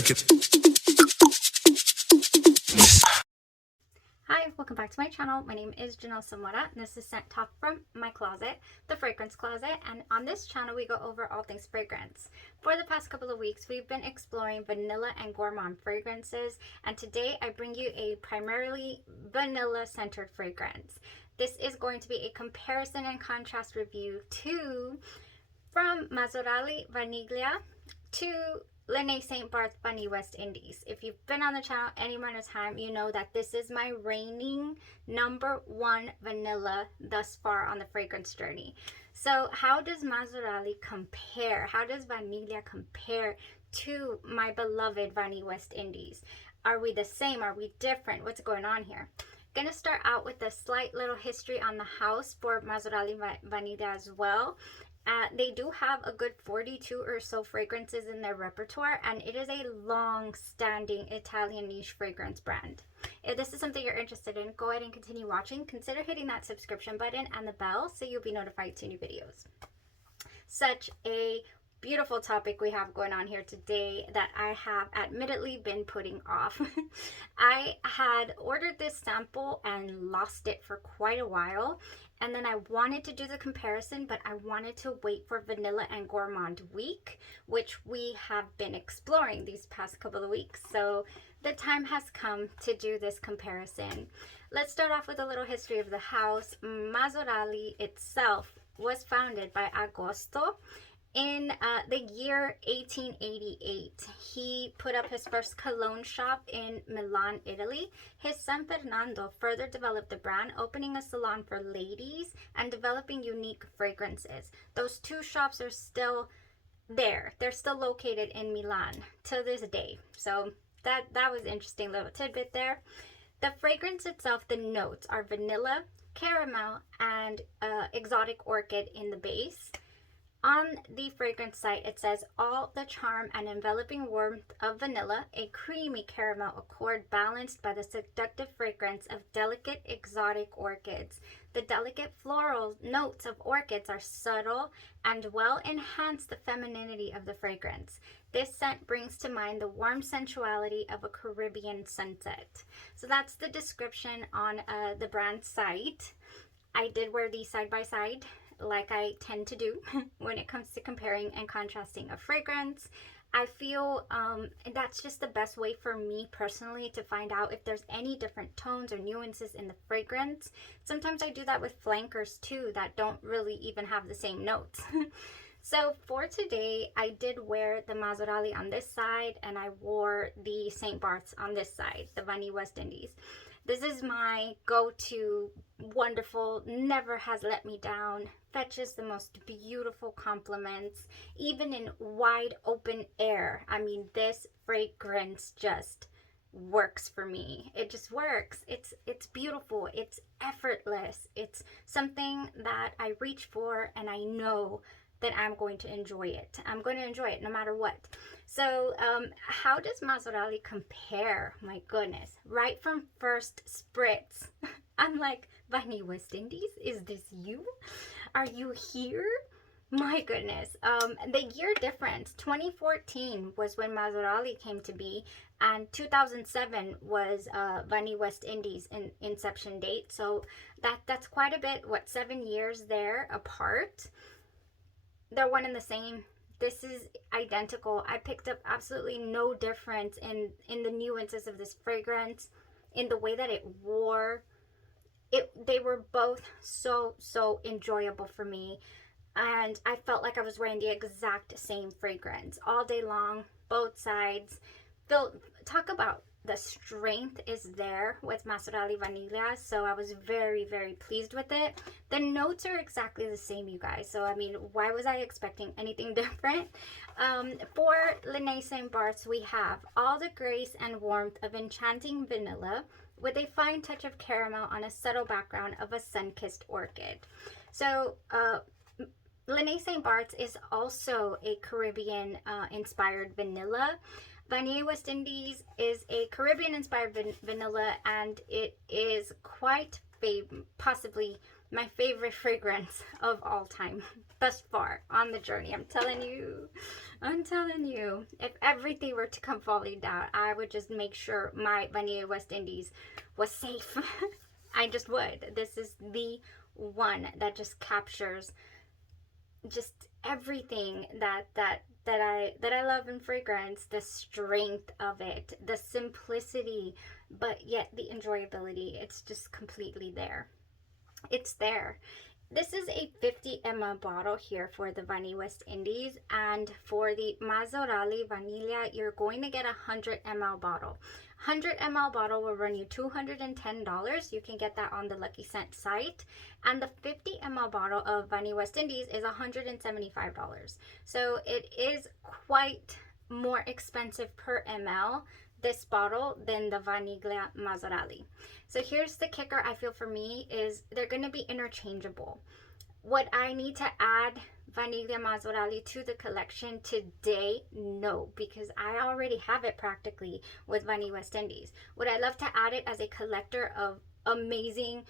check it. Hi, welcome back to my channel. My name is Janelle Samora, and this is Scent Talk from my closet, the fragrance closet. And on this channel, we go over all things fragrance. For the past couple of weeks, we've been exploring vanilla and gourmand fragrances, and today I bring you a primarily vanilla-centered fragrance. This is going to be a comparison and contrast review from Mazzolari Vaniglia to Ligne St. Barth Vanille West Indies. If you've been on the channel any amount of time, you know that this is my reigning #1 vanilla thus far on the fragrance journey. So how does Mazzolari compare? How does Vaniglia compare to my beloved Vanille West Indies? Are we the same? Are we different? What's going on here? Gonna start out with a slight little history on the house for Mazzolari Vaniglia as well. They do have a good 42 or so fragrances in their repertoire, and it is a long-standing Italian niche fragrance brand. If this is something you're interested in, go ahead and continue watching. Consider hitting that subscription button and the bell so you'll be notified to new videos. Such a beautiful topic we have going on here today that I have admittedly been putting off. I had ordered this sample and lost it for quite a while, and then I wanted to do the comparison, but I wanted to wait for Vanilla and Gourmand week, which we have been exploring these past couple of weeks. So the time has come to do this comparison. Let's start off with a little history of the house. Mazzolari itself was founded by Agosto in the year 1888. He put up his first cologne shop in Milan, Italy. His son Fernando further developed the brand, opening a salon for ladies and developing unique fragrances. Those two shops are still there. They're still located in Milan to this day. So that was interesting little tidbit there. The fragrance itself, the notes are vanilla, caramel, and exotic orchid in the base. On the fragrance site, it says, all the charm and enveloping warmth of vanilla, a creamy caramel accord balanced by the seductive fragrance of delicate exotic orchids. The delicate floral notes of orchids are subtle and well enhance the femininity of the fragrance. This scent brings to mind the warm sensuality of a Caribbean sunset. So that's the description on the brand site. I did wear these side by side, like I tend to do when it comes to comparing and contrasting a fragrance. I feel that's just the best way for me personally to find out if there's any different tones or nuances in the fragrance. Sometimes I do that with flankers too that don't really even have the same notes. So for today, I did wear the Mazzolari on this side, and I wore the St. Barth's on this side, the Vanille West Indies. This is my go-to, wonderful, never has let me down, fetches the most beautiful compliments, even in wide open air. I mean, this fragrance just works for me. It just works. It's beautiful. It's effortless. It's something that I reach for, and I know that I'm going to enjoy it. I'm going to enjoy it no matter what. So how does Mazzolari compare? My goodness, right from first spritz, I'm like, Vanille West Indies, is this you? Are you here? My goodness. The year difference, 2014 was when Mazzolari came to be, and 2007 was Vanille West Indies in inception date. So that's quite a bit, what, 7 years there apart. They're one and the same. This is identical. I picked up absolutely no difference in the nuances of this fragrance, in the way that it wore. They were both so enjoyable for me, and I felt like I was wearing the exact same fragrance all day long, both sides. Talk about the strength is there with Mazzolari Vaniglia, so I was very pleased with it. The notes are exactly the same, you guys, so I mean, why was I expecting anything different? For Ligne St. Barth's, we have all the grace and warmth of enchanting vanilla with a fine touch of caramel on a subtle background of a sun-kissed orchid. So Ligne St. Barth's is also a Caribbean inspired vanilla. Vanille West Indies is a Caribbean-inspired vanilla, and it is quite possibly my favorite fragrance of all time. thus far on the journey. I'm telling you, if everything were to come falling down, I would just make sure my Vanille West Indies was safe. I just would. This is the one that just captures just everything that I love in fragrance, the strength of it, the simplicity, but yet the enjoyability. It's just completely there. It's there. This is a 50 ml bottle here for the Vanille West Indies, and for the Mazzolari Vaniglia, you're going to get a 100 ml bottle. 100 ml bottle will run you $210. You can get that on the Lucky Scent site. And the 50 ml bottle of Vanille West Indies is $175. So it is quite more expensive per ml, this bottle, than the Vaniglia Mazzolari. So here's the kicker, I feel, for me, is they're going to be interchangeable. Would I need to add Vaniglia Mazzolari to the collection today? No, because I already have it practically with Vanille West Indies. Would I love to add it as a collector of amazing,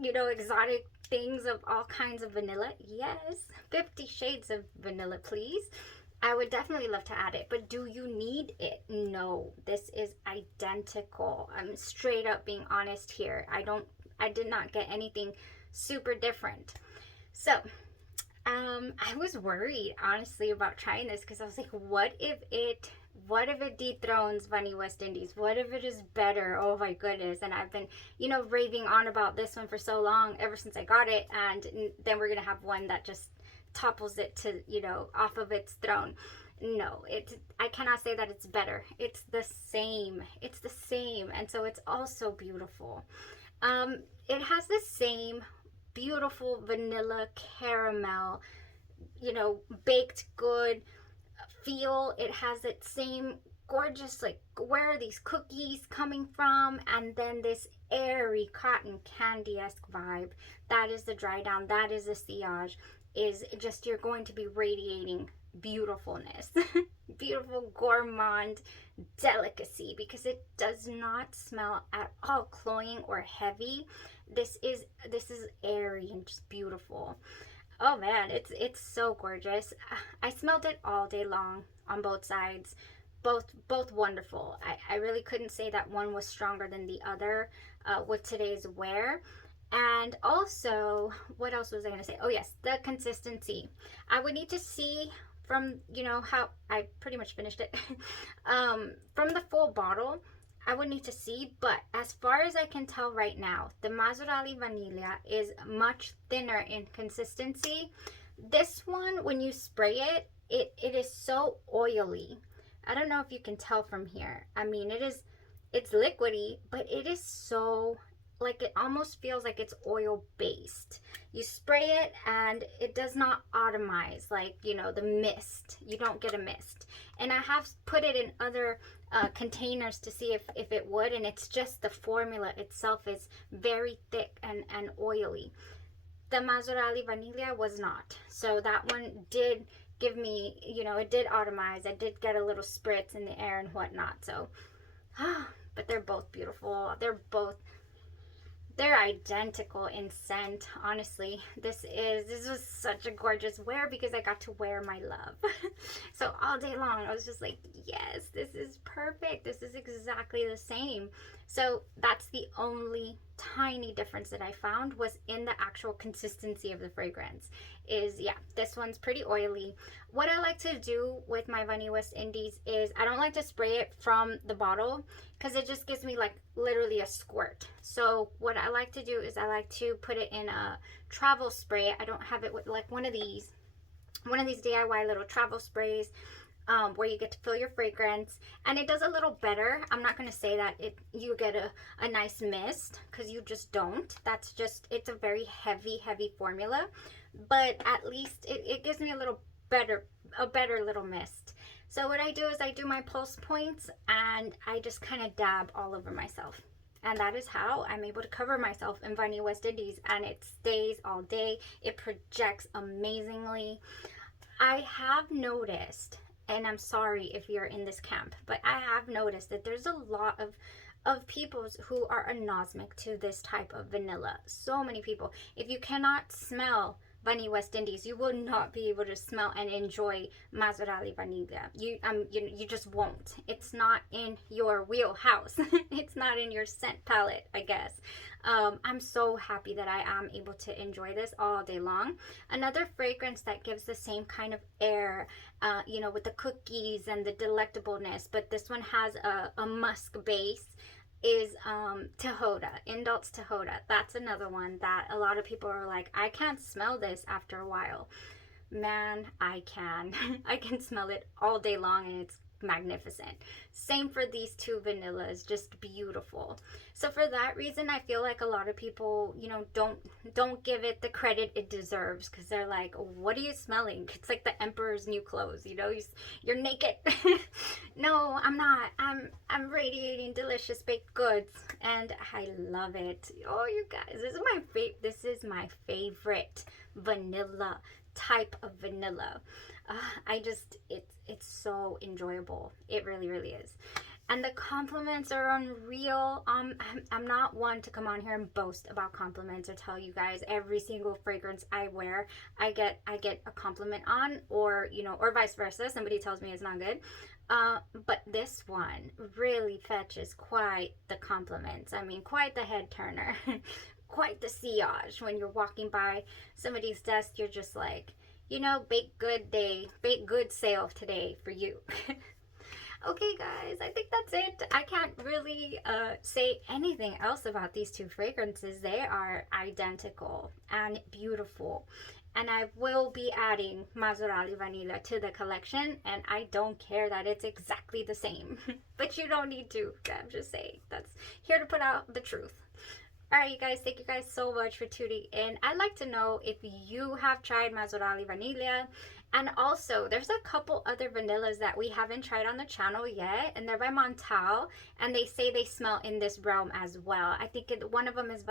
you know, exotic things of all kinds of vanilla? Yes. 50 shades of vanilla, please. I would definitely love to add it, but do you need it? No, this is identical. I'm straight up being honest here. I did not get anything super different. So, I was worried, honestly, about trying this, because I was like, what if it dethrones Vanille West Indies? What if it is better? Oh my goodness. And I've been, you know, raving on about this one for so long, ever since I got it, and then we're gonna have one that just topples it to, you know, off of its throne. No, I cannot say that it's better. It's the same. It's the same. And so it's also beautiful. It has the same beautiful vanilla caramel, you know, baked good feel. It has that same gorgeous, like, where are these cookies coming from? And then this airy cotton candy-esque vibe. That is the dry down. That is the sillage. Is just, you're going to be radiating beautifulness. Beautiful gourmand delicacy, because it does not smell at all cloying or heavy. This is airy and just beautiful. Oh man, it's so gorgeous. I smelled it all day long on both sides. Both wonderful. I really couldn't say that one was stronger than the other with today's wear. And also, what else was I going to say? Oh yes, the consistency. I would need to see from, you know, how I pretty much finished it. From the full bottle, I would need to see, but as far as I can tell right now, the Mazzolari Vaniglia is much thinner in consistency. This one, when you spray it, it is so oily. I don't know if you can tell from here. I mean, it's liquidy, but it is so, like, it almost feels like it's oil based. You spray it and it does not atomize, like, you know, the mist. You don't get a mist. And I have put it in other containers to see if it would, and it's just the formula itself is very thick and oily. The Mazzolari Vaniglia was not. So that one did give me, you know, it did atomize. I did get a little spritz in the air and whatnot. So, but they're both beautiful. They're identical in scent. Honestly, this was such a gorgeous wear because I got to wear my love. So all day long I was just like, yes, this is perfect. This is exactly the same. So that's the only tiny difference that I found, was in the actual consistency of the fragrance. Is, yeah, this one's pretty oily. What I like to do with my Vanille West Indies is I don't like to spray it from the bottle, because it just gives me like literally a squirt. So what I like to do is I like to put it in a travel spray. I don't have it with like one of these DIY little travel sprays where you get to fill your fragrance, and it does a little better. I'm not going to say that you get a nice mist, because you just don't. That's just, it's a very heavy formula, but at least it gives me a better little mist. So what I do is I do my pulse points and I just kind of dab all over myself. And that is how I'm able to cover myself in Vanille West Indies, and it stays all day. It projects amazingly. I have noticed, and I'm sorry if you're in this camp, but I have noticed that there's a lot of people who are anosmic to this type of vanilla. So many people. If you cannot smell Vanille West Indies, you will not be able to smell and enjoy Mazzolari Vaniglia. You just won't. It's not in your wheelhouse. It's not in your scent palette, I guess. I'm so happy that I am able to enjoy this all day long. Another fragrance that gives the same kind of air, you know, with the cookies and the delectableness, but this one has a musk base, is Tehoda, Indult's Tehoda. That's another one that a lot of people are like, I can't smell this after a while. Man, I can. I can smell it all day long, and it's magnificent. Same for these two vanillas, just beautiful. So for that reason, I feel like a lot of people, you know, don't give it the credit it deserves, because they're like, what are you smelling? It's like the emperor's new clothes, you know, you're naked. No, I'm not. I'm radiating delicious baked goods, and I love it. Oh, you guys, this is my favorite vanilla type of vanilla. It's so enjoyable. It really, really is. And the compliments are unreal. I'm not one to come on here and boast about compliments or tell you guys every single fragrance I wear I get a compliment on, or you know, or vice versa. Somebody tells me it's not good. But this one really fetches quite the compliments. I mean, quite the head turner. Quite the sillage. When you're walking by somebody's desk, you're just like, you know, baked good day, baked good sale today for you. Okay, guys, I think that's it. I can't really say anything else about these two fragrances. They are identical and beautiful. And I will be adding Mazzolari Vaniglia to the collection, and I don't care that it's exactly the same. But you don't need to. I'm just saying. That's here to put out the truth. Alright, you guys, thank you guys so much for tuning in. I'd like to know if you have tried Mazzolari Vaniglia. And also, there's a couple other vanillas that we haven't tried on the channel yet, and they're by Montal, and they say they smell in this realm as well. I think one of them is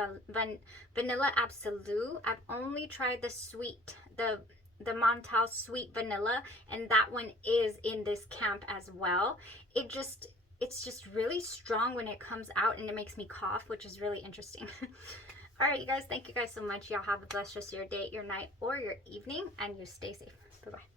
Vanilla Absolute. I've only tried the sweet, the Montal sweet vanilla, and that one is in this camp as well. It's just really strong when it comes out, and it makes me cough, which is really interesting. All right, you guys, thank you guys so much. Y'all have a blessed rest of your day, your night, or your evening, and you stay safe. Bye-bye.